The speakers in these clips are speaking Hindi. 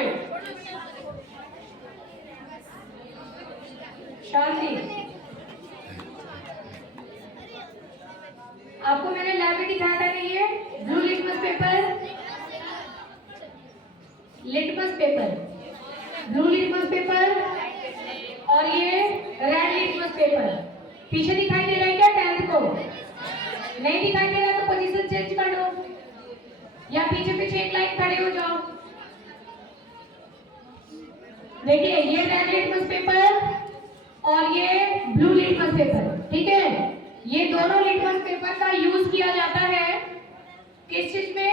साइड। शांति। आपको मैंने लैब में दिखाया था कि ये blue litmus paper, blue litmus paper और ये रेड लिटमस पेपर। पीछे दिखाई दे रहा है क्या 10th को? नहीं दिखाई दे रहा तो पोजीशन चेंज कर लो या पीछे पीछे एक लाइन खड़े हो जाओ। देखिए ये रेड लिटमस पेपर और ये ब्लू लिटमस पेपर, ठीक है। ये दोनों लिटमस पेपर का यूज किया जाता है किस चीज में?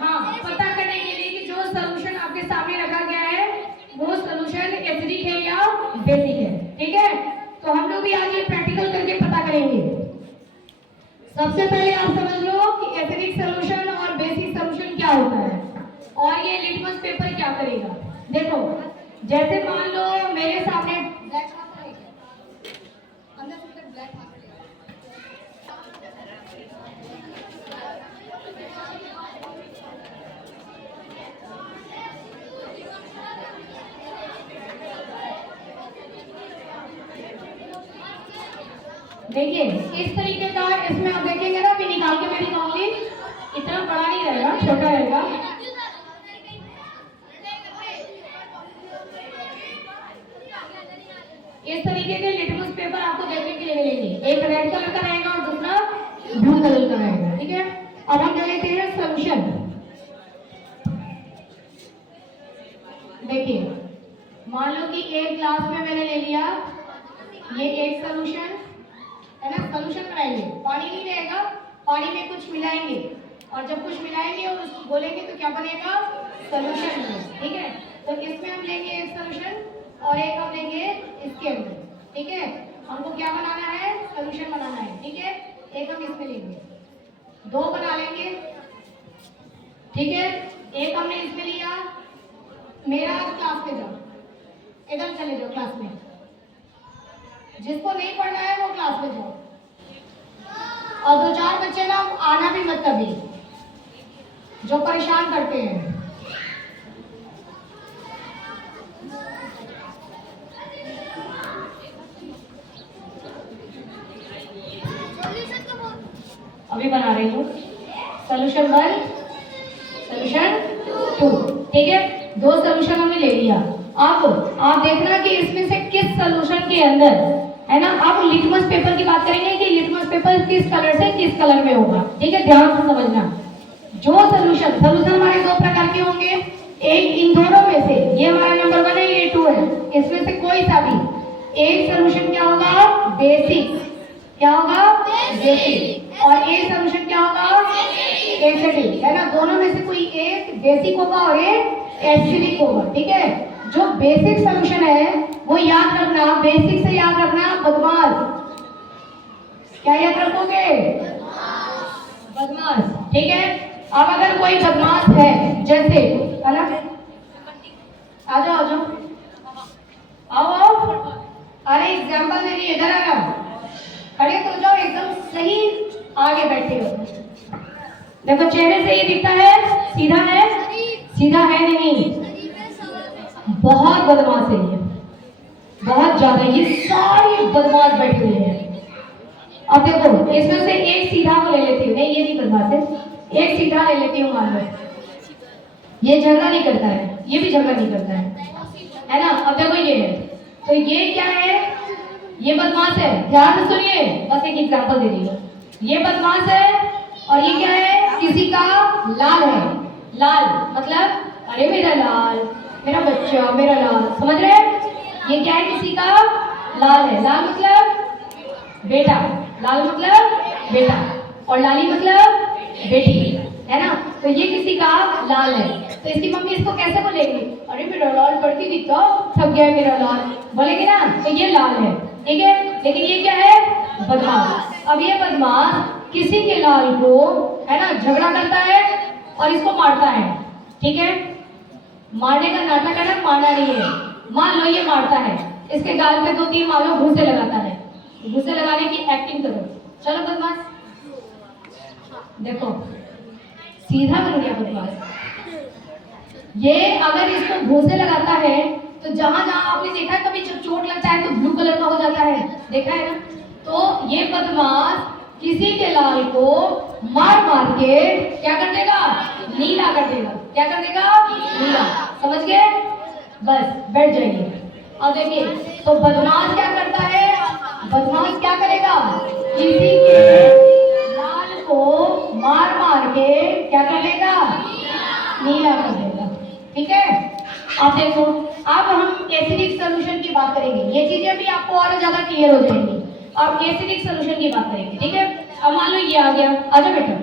हाँ, पता करने के लिए कि जो सॉल्यूशन आपके सामने रखा गया है वो सॉल्यूशन एसिडिक है या बेसिक है, ठीक है। तो हम लोग भी आज ये प्रैक्टिकल करके पता करेंगे। सबसे पहले आप समझ लो कि एसिडिक सॉल्यूशन और बेसिक सॉल्यूशन क्या होता है और ये लिटमस पेपर क्या करेगा। देखो जैसे मान लो मेरे सामने ब्लैक मार्कर है, अंदर से ब्लैक मार्कर देखिए इस तरीके का। इसमें आप देखेंगे ना, मैं निकाल के मैं दिखाऊंगी, इतना बड़ा नहीं रहेगा, छोटा रहेगा। इस तरीके के लिटमस पेपर आपको देखने के लिए मिलेंगे। एक रेड कलर का रहेगा और दूसरा ब्लू कलर का रहेगा, ठीक है। अब हम ले लेते हैं सॉल्यूशन। देखिए मान लो कि एक ग्लास में मैंने ले लिया ये एक सॉल्यूशन है ना। सॉल्यूशन बनाएंगे, पानी नहीं रहेगा, पानी में कुछ मिलाएंगे और जब कुछ मिलाएंगे और उसको घोलेंगे तो क्या बनेगा? सॉल्यूशन बनेगा, ठीक है। तो इसमें हम लेंगे एक सॉल्यूशन और एक हम लेंगे इसके अंदर, ठीक है। हमको क्या बनाना है? सॉल्यूशन बनाना है, ठीक है। एक हम इसमें लेंगे, दो बना लेंगे, ठीक है। एक हमने इसमें लिया। मेरा क्लास में जाओ, इधर चले जाओ क्लास में। जिसको नहीं पढ़ना है वो क्लास में जाओ और दो चार बच्चे ना आना भी मत कभी, जो परेशान करते हैं। अभी बना रही हूँ सॉल्यूशन 1, सॉल्यूशन 2, ठीक है। दो सॉल्यूशन हमने ले लिया। अब आप देखना कि इसमें से किस सॉल्यूशन के अंदर है ना, अब लिटमस पेपर की बात करेंगे कि लिटमस पेपर किस कलर से किस कलर में होगा, ठीक है। ध्यान से समझना। जो सॉल्यूशन हमारे दो प्रकार के होंगे, एक इन दोनों में से, ये हमारा नंबर 1 है, ये 2 है, इसमें से कोई सा भी एक सॉल्यूशन क्या होगा? बेसिक। क्या होगा? बेसिक। और एक सॉल्यूशन क्या होगा? एसिडिक, है ना। दोनों में से कोई एक बेसिक होगा और एक एसिडिक होगा, ठीक है। जो बेसिक सॉल्यूशन है वो याद रखना, बेसिक से याद रखना बदमाश। क्या याद रखोगे? बदमाश, ठीक है। अब अगर कोई बदमाश है, जैसे है ना, आ जाओ आ जाओ, आओ। अरे एग्जाम्पल दे रही, इधर आना, खड़े तो जाओ, एकदम सही आगे बैठे हो। देखो चेहरे से ये दिखता है सीधा है, सीधा है नहीं, बहुत बदमाश है ये, बहुत ज्यादा। ये सारी बदमाश बैठे हुए हैं। अब देखो इसमें से एक सीधा को ले लेती हूँ, नहीं ये नहीं बदमाश है, एक सीधा ले लेती हूँ। मान लो ये झगड़ा नहीं करता है, ये भी झगड़ा नहीं करता है ना। अब देखो ये है, तो ये क्या है? ये बदमाश है। ध्यान से सुनिए, बस एक एग्जांपल दे रही हूँ। ये बदमाश है और ये क्या है? किसी का लाल है। लाल मतलब अरे मेरा लाल, मेरा बच्चा, मेरा लाल, समझ रहे हैं? ये क्या है? किसी का लाल है। लाल मतलब बेटा, लाल मतलब बेटा और लाली मतलब बेटी, है ना। तो ये किसी का लाल है, तो इसकी मम्मी इसको कैसे बोलेगी? अरे मेरा लाल पढ़ती दिखता, थक गया मेरा लाल, बोलेगी ना। तो ये लाल है, ठीक है। लेकिन ये क्या है? बदमाश। अब ये बदमाश किसी के लाल को है ना झगड़ा करता है और इसको मारता है, ठीक है। मारने का नाटक है ना, मारना नहीं है। मान लो ये मारता है, इसके गाल पे 2-3 मारो, घूसे लगाता है, घूसे लगाने की एक्टिंग करो। चलो बदमाश, देखो सीधा बन गया बदमाश, ये अगर इसको घूंसे लगाता है तो जहां जहां आपने देखा है कभी जब चोट लगता है तो ब्लू कलर का हो जाता है, देखा है ना। तो ये बदमाश किसी के लाल को मार मार के क्या कर देगा, नीला कर देगा। क्या कर देगा, नीला। समझ गए, बस बैठ जाइए। अब देखिए तो बदमाश क्या करता है, बदमाश क्या करेगा, किसी के लाल को मार मार के क्या कर देगा, नीला कर देगा। ठीक है, आप देखो अब हम एसिडिक सॉल्यूशन की बात करेंगे, ये चीजें भी आपको और ज्यादा क्लियर हो जाएंगी। अब एसिडिक सॉल्यूशन की बात करेंगे, ठीक है। अब मान लो ये आ गया, आ जाओ बेटा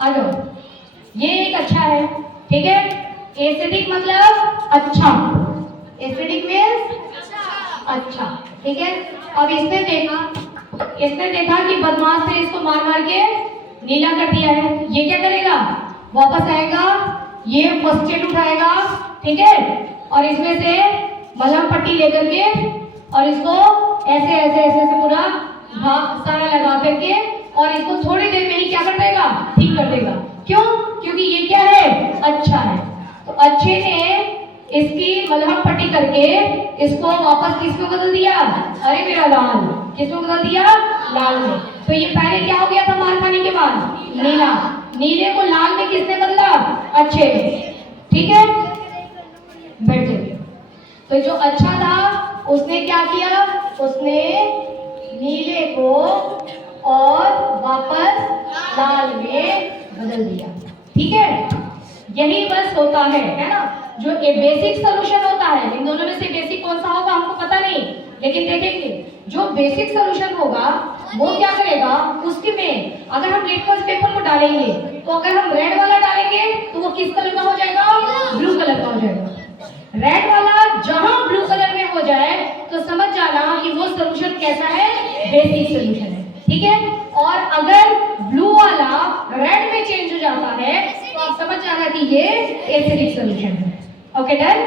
आ जाओ, ये एक अच्छा है, ठीक है। एसिडिक मतलब अच्छा, एसिडिक मींस अच्छा, ठीक है। अब इसने देखा कि बदमाश ने इसको मार मार के नीला कर दिया है, ये क्या करेगा, वापस आएगा, ये फर्स्ट एड उठाएगा, ठीक है, और इसमें से मलहम पट्टी लेकर के और इसको ऐसे ऐसे ऐसे ऐसे पूरा सारा लगा करके और इसको थोड़ी देर में ही क्या कर देगा, ठीक कर देगा। क्यों, क्योंकि ये क्या है, अच्छा है। तो अच्छे ने इसकी मलहम पट्टी करके इसको वापस किस में बदल दिया, अरे मेरा लाल, किस में बदल दिया, लाल में। तो ये पहले क्या हो गया था मार खाने के बाद, नीला, नीले को लाल में किसने बदला, अच्छे ने। ठीक है, बैठ जाइए। तो जो अच्छा था उसने क्या किया, उसने नीले को और वापस लाल में बदल दिया। ठीक है, यही बस होता है ना। जो ये बेसिक सॉल्यूशन होता है, इन दोनों में से बेसिक कौन सा होगा हमको पता नहीं, लेकिन देखेंगे जो बेसिक सॉल्यूशन होगा वो क्या करेगा, उसके में अगर हम लिटमस पेपर को डालेंगे तो अगर हम रेड वाला डालेंगे तो वो किस कलर का हो जाएगा, ब्लू कलर का हो जाएगा। रेड वाला जहां ब्लू कलर में हो जाए तो समझ जाना कि वो सॉल्यूशन कैसा है, बेसिक सॉल्यूशन है। ठीक है, और अगर ब्लू वाला रेड में चेंज हो जाता है तो आप समझ जाना कि ये एसिडिक सॉल्यूशन है। Okay done.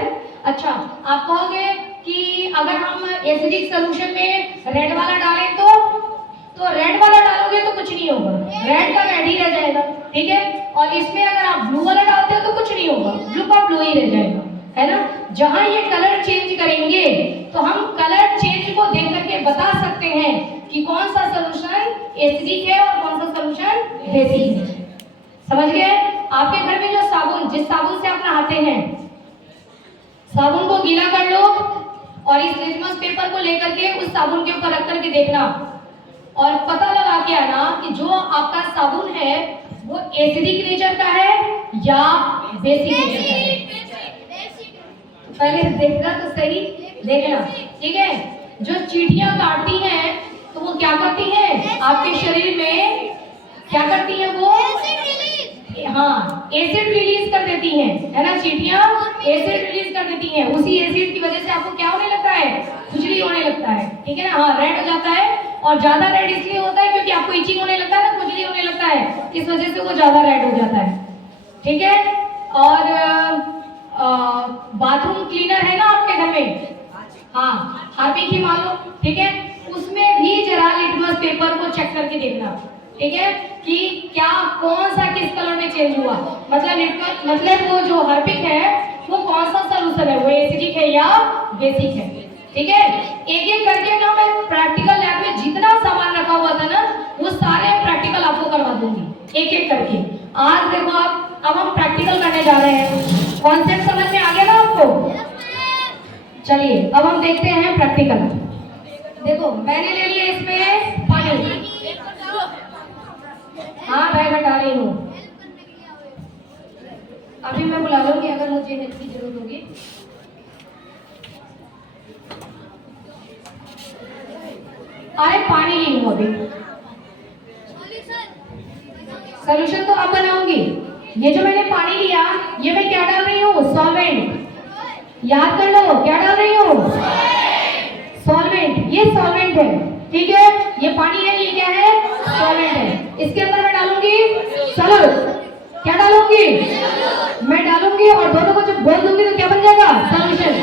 अच्छा, आप कहोगे कि अगर हम एसिडिक सॉल्यूशन में रेड वाला डालें तो रेड वाला डालोगे तो कुछ नहीं होगा, रेड का रेड ही रह जाएगा। ठीक है, और इसमें अगर आप ब्लू वाला डालते हो तो कुछ नहीं होगा, ब्लू का ब्लू ही रह जाएगा, है ना। जहां ये कलर चेंज करेंगे तो हम कलर चेंज को देख करके बता सकते हैं कि कौन सा सॉल्यूशन एसिडिक है और कौन सा सॉल्यूशन बेसिक है। समझ गए। आपके घर में जो साबुन, जिस साबुन से आप नहाते हैं, साबुन को गीला कर लो और इस लिटमस पेपर को लेकर के उस साबुन के ऊपर रख करके देखना और पता लगा के आना कि जो आपका साबुन है वो एसिडिक नेचर का है या बेसिक नेचर का है। पहले देखना तो सही, देखना। ठीक है, जो चींटियां काटती हैं तो वो क्या करती हैं, आपके शरीर में क्या करती हैं, वो हाँ एसिड रिलीज कर देती हैं, है ना। चींटियां एसिड रिलीज कर देती हैं, उसी एसिड की वजह से आपको क्या होने लगता है, खुजली होने लगता है। ठीक है ना, हाँ रेड हो जाता है, और ज्यादा रेड इसलिए होता है क्योंकि आपको इचिंग होने लगता है ना, खुजली होने लगता है, इस वजह से वो ज्यादा रेड हो जाता है। ठीक है, और बाथरूम क्लीनर है ना आपके घर में, हाँ हार्पिक ही मान लो, ठीक है, उसमें भी जरा लिटमस पेपर को चेक करके देखना। ठीक है, कि क्या कौन सा किस कलर में चेंज हुआ, मतलब वो जो हार्पिक है वो कौन सा सॉल्यूशन है, वो एसिडिक है या बेसिक है। ठीक है, एक एक करके ना मैं प्रैक्टिकल लैब में जितना सामान रखा हुआ था ना वो सारे प्रैक्टिकल आपको करवा दूंगी एक एक करके। आज देखो आप, अब हम प्रैक्टिकल करने जा रहे हैं। कॉन्सेप्ट समझ में आ गया ना आपको। चलिए अब हम देखते हैं प्रैक्टिकल। देखो मैंने ले लिया इसमें पानी, हाँ बैग हटा रही हूँ, अभी मैं बुला लूंगी अगर मुझे हेल्प की जरूरत होगी। अरे पानी ली हूँ अभी, सॉल्यूशन तो आप बनाऊंगी। ये जो मैंने पानी लिया ये मैं क्या डाल रही हूँ, सॉल्वेंट। याद कर लो क्या डाल रही हूँ, सॉल्वेंट। ये सॉल्वेंट है, ठीक है, ये पानी है, ये क्या है, सॉल्वेंट है। इसके अंदर मैं डालूंगी सॉल्व, क्या डालूंगी, मैं डालूंगी और दोनों को जब बोल दूंगी तो क्या बन जाएगा, सॉल्यूशन।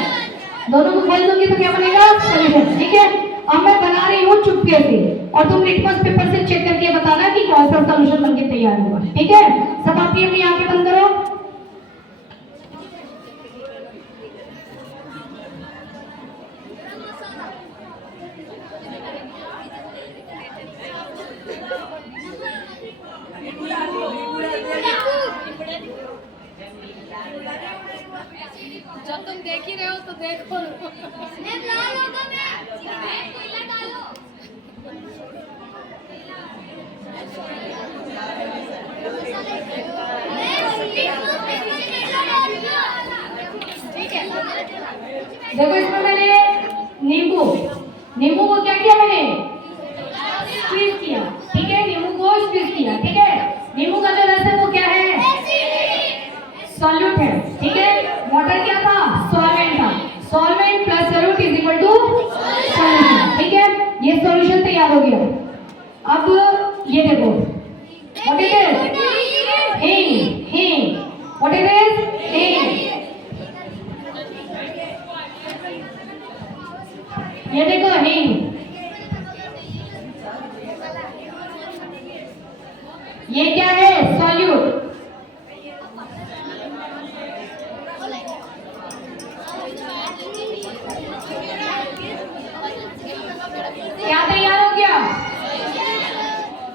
दोनों को बोल दूंगी तो क्या बनेगा, सॉल्यूशन। ठीक है, अब मैं बना रही हूँ चुपके से और तुम लिटमस पेपर से चेक करके बताना कि कौन सा सॉल्यूशन बनके तैयार हुआ। ठीक है, सब आप अपनी आंखें बंद करो। तुम देख ही रहे हो तो देखो। ठीक है, देखो इसमें मैंने नींबू नींबू को क्या किया मैंने स्क्वीज किया, ठीक है, नींबू को स्क्वीज किया, ठीक है। नींबू का जो रस है वो क्या है, सॉल्यूट है, ठीक है। वाटर क्या था, सॉल्वेंट था। Solvent plus solute is equal to solution, ठीक है। ये सॉल्यूशन तैयार हो गया। अब ये देखो व्हाट इज दिस, हिंग, हिंग, व्हाट इज दिस, हिंग। ये देखो हिंग, ये क्या है, सॉल्यूट। क्या तैयार हो गया,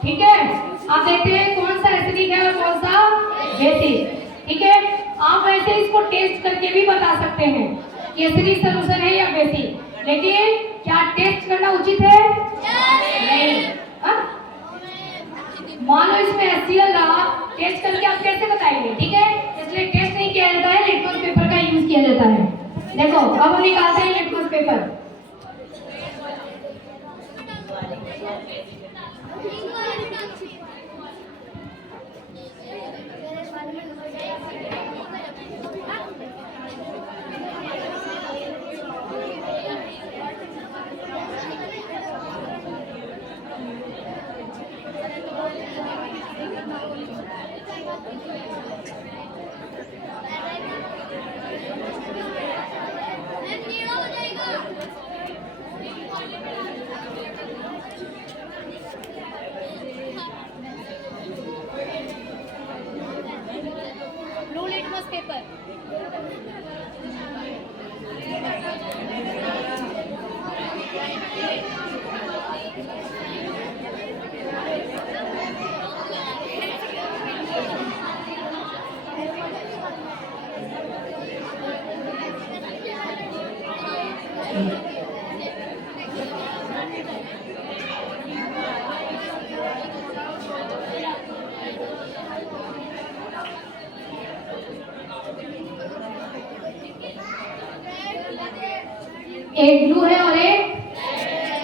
ठीक है। आप देखते हैं कौन सा एसिडिक है और कौन सा बेसिक, ठीक है। आप वैसे इसको टेस्ट करके भी बता सकते हैं कि एसिडिक सॉल्यूशन है या बेसिक, लेकिन क्या टेस्ट करना उचित है, नहीं। मान लो इसमें HCl रहा, टेस्ट करके आप कैसे बताएंगे, ठीक है। इसलिए टेस्ट नहीं किया जाता है, लिटमस पेपर का यूज किया जाता है। देखो अब हम निकालते हैं litmus paper. Blue litmus paper. एक ब्लू है और एक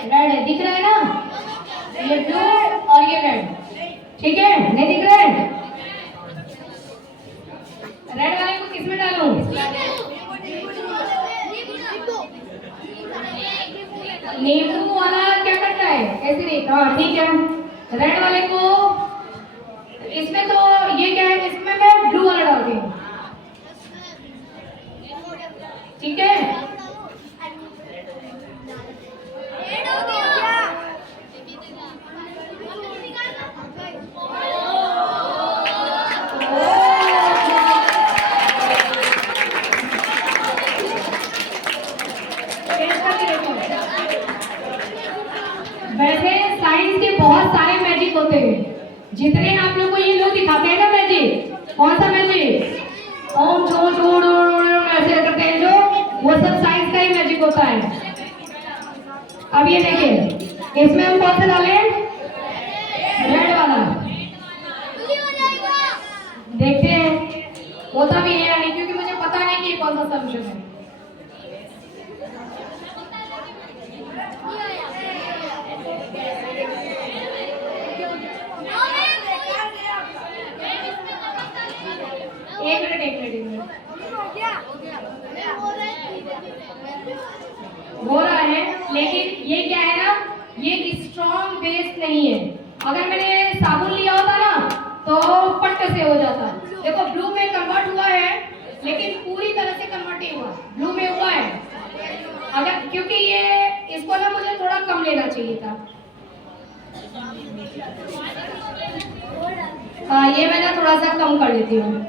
रेड है, दिख रहा है ना, ये ब्लू और ये रेड, ठीक है, नहीं दिख रहा है। रेड वाले को किसमें डालूं, नींबू वाला क्या करता है, एसिडिक, हाँ ठीक है। रेड वाले को इसमें, तो ये क्या है, इसमें मैं ब्लू वाला डालती हूँ, ठीक है। वैसे साइंस के बहुत सारे मैजिक होते हैं, जितने आप लोग को ये लोग दिखाते हैं ना मैजिक, कौन सा मैजिक, ओम छो छो ऐसे करते हैं जो, वो सब साइंस का ही मैजिक होता है। अब ये देखिए इसमें हम कौन सा डालें, रेड वाला, देखते हैं होता भी है या नहीं, क्योंकि मुझे पता नहीं कि कौन सा सॉल्यूशन है। एक मिनट हो रहा है, लेकिन ये क्या है ना, ये स्ट्रॉन्ग बेस नहीं है। अगर मैंने साबुन लिया होता ना तो पट्ट से हो जाता। देखो ब्लू में कन्वर्ट हुआ है, लेकिन पूरी तरह से कन्वर्ट नहीं हुआ, ब्लू में हुआ है। अगर क्योंकि ये इसको ना मुझे थोड़ा कम लेना चाहिए था, हाँ ये मैं ना थोड़ा सा कम कर लेती हूँ।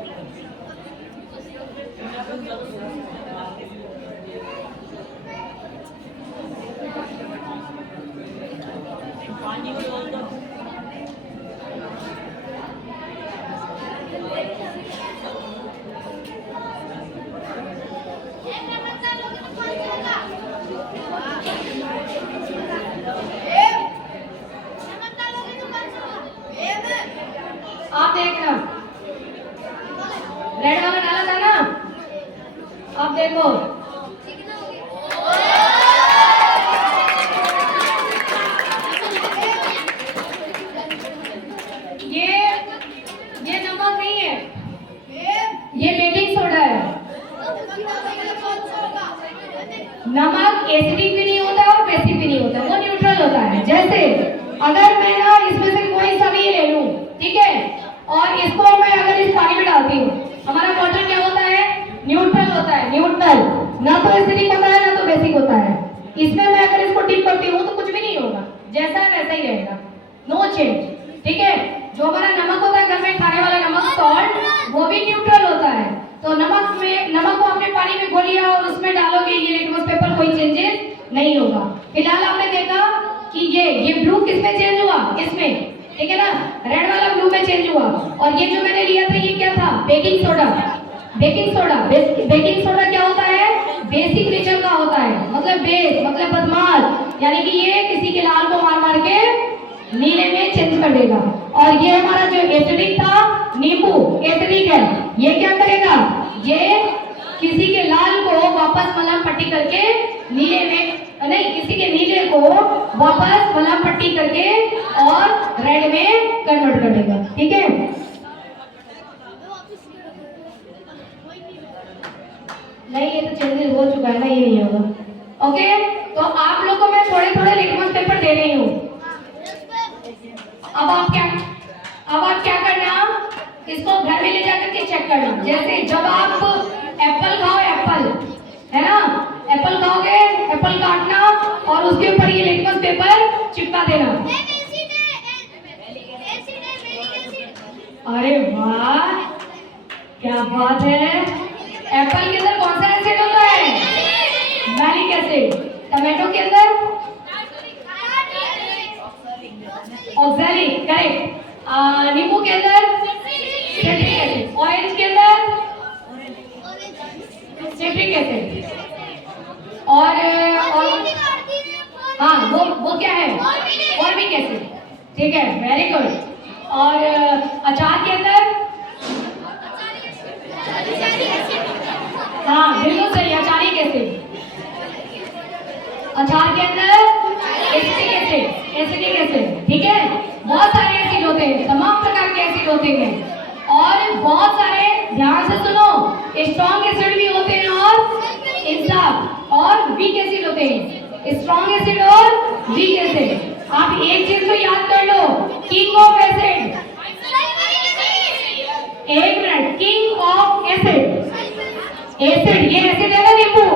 अब देखो ये नमक नहीं है, ये बेकिंग सोडा है। नमक एसिडिक भी नहीं होता और बेसिक भी नहीं होता, वो न्यूट्रल होता है। जैसे अगर मैं ना इसमें से कोई सा भी ले लूं, ठीक है, और इसको मैं अगर इस पानी में डालती हूँ, हमारा वाटर क्या होता है? न्यूट्रल होता है। न्यूट्रल ना तो एसिडिक होता है ना तो बेसिक होता है। इसमें मैं अगर इसको डिप करती हूँ तो कुछ भी नहीं होगा, जैसा है वैसा ही रहेगा, नो चेंज। ठीक है, जो हमारा नमक होता है घर में खाने वाला नमक, सॉल्ट, वो भी न्यूट्रल होता है। तो नमक को आपने पानी में घोल लिया और उसमें डालोगे ये लिटमस पेपर, कोई चेंजेस नहीं होगा। फिलहाल आपने देखा कि ये ब्लू किसमें चेंज हुआ? इसमें, ठीक है ना, रेड वाला ब्लू में चेंज हुआ। और ये जो मैंने लिया था ये क्या था? Baking soda. Baking soda, baking soda क्या होता है? बेसिक नेचर का होता है, मतलब बेस, मतलब बदमाश, यानी कि ये किसी के लाल को मार मार के नीले में चेंज कर देगा। और ये हमारा जो एसिडिक था, नींबू एसिडिक है, ये क्या करेगा? ये किसी के लाल को वापस मलहम पट्टी करके नीले में, नहीं, किसी के नीले को वापस मलहम पट्टी करके और रेड में कन्वर्ट कर देगा। ठीक है, नहीं ये तो चेंजेस हो चुका है ना, ये नहीं होगा। ओके, तो आप लोगों को मैं थोड़े थोड़े लिटमस पेपर दे रही हूँ। अब आप क्या करना, इसको घर में ले जाकर के चेक करना। जैसे जब आप एप्पल खाओ, एप्पल है ना, एप्पल खाओगे, एप्पल काटना और उसके ऊपर ये लिटमस पेपर चिपका देना। अरे वाह, क्या बात है। एप्पल के अंदर कौन सा एसिड होता है? Malic acid. टमाटो के अंदर ऑक्सैलिक, करेक्ट। नींबू के अंदर सिट्रिक एसिड। ऑरेंज के अंदर सिट्रिक एसिड। और हाँ, वो क्या है? Formic acid. ठीक है, वेरी गुड। और अचार के अंदर, हाँ बिल्कुल सही, अचारिक एसिड। अचार के अंदर एसिटिक एसिड, एसिटिक एसिड। ठीक है, बहुत सारे एसिड होते हैं, तमाम प्रकार के एसिड होते हैं। और बहुत सारे, ध्यान से सुनो, स्ट्रॉन्ग एसिड भी होते हैं और इंसाफ, और वीक एसिड होते हैं। स्ट्रॉन्ग एसिड और वीक एसिड। आप एक चीज को याद कर लो, किंग ऑफ एसिड। एक minute, king of acid. Acid, ये एसिड है ना नींबू,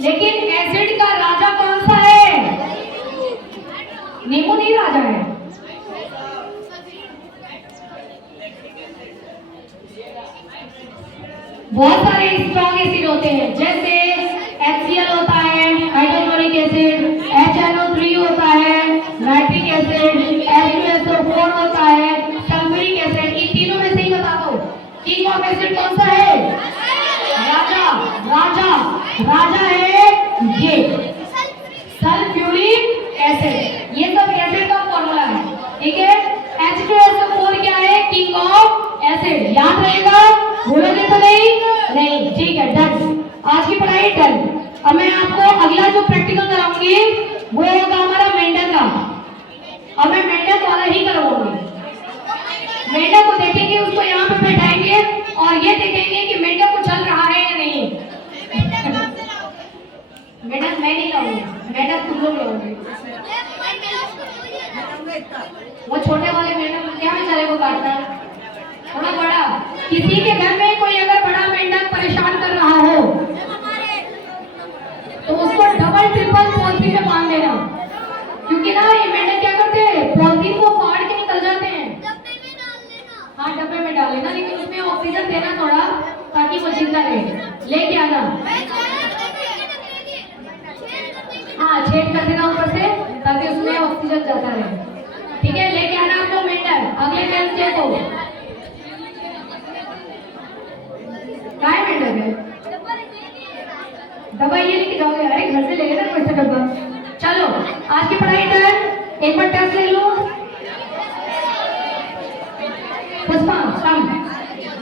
लेकिन एसिड का राजा कौन सा है? नींबू नहीं राजा है। बहुत सारे स्ट्रॉन्ग एसिड होते हैं, जैसे HCl होता है, हाइड्रोक्लोरिक एसिड, HNO3 होता है, नाइट्रिक एसिड, H2SO4 होता है, सल्फ्यूरिक एसिड। इन तीनों में से ही बता दो, किंग ऑफ एसिड कौन सा है? राजा, राजा, राजा है ये सल्फ्यूरिक एसिड। ये सब एसिड का फॉर्मूला है। ठीक है, H2SO4 क्या है? King of acid. याद रहेगा, भूलोगे तो नहीं? नहीं, ठीक है, डन। आज की पढ़ाई डन। अब मैं आपको अगला जो प्रैक्टिकल कराऊंगी वो होगा हमारा मेंढक का। अब मैं मेंढक वाला ही करवाऊंगी। मेंढक को देखेंगे, उसको यहाँ पे बैठाएंगे और ये देखेंगे कि मेंढक को चल रहा है या नहीं। मेंढक मैं नहीं लाऊंगी, मेंढक तुम लोग लाओगे। वो छोटे वाले मेंढक क्या बेचारे को काटना, थोड़ा बड़ा। किसी के घर में कोई अगर बड़ा मेंढक परेशान कर रहा हो तो उसको डबल ट्रिपल पॉलिथीन में बांध देना, क्योंकि ना ये मेंढक क्या करते हैं, पॉलिथीन को फाड़ के निकल जाते हैं। हाँ, डब्बे में डाल लेना, लेकिन उसमें ऑक्सीजन देना थोड़ा, ताकि वो जिंदा रहे। लेके आना, हाँ छेद कर देना ऊपर से, ताकि उसमें ऑक्सीजन जाता रहे। ठीक है, लेके आना आपको मेंढक अगले वेडनेसडे को। क्या मेंढक है? डब्बा ये लेके जाओगे? अरे घर से ले लेना कोई सा डब्बा। चलो, आज की पढ़ाई डन। एक बार टेस्ट ले लो।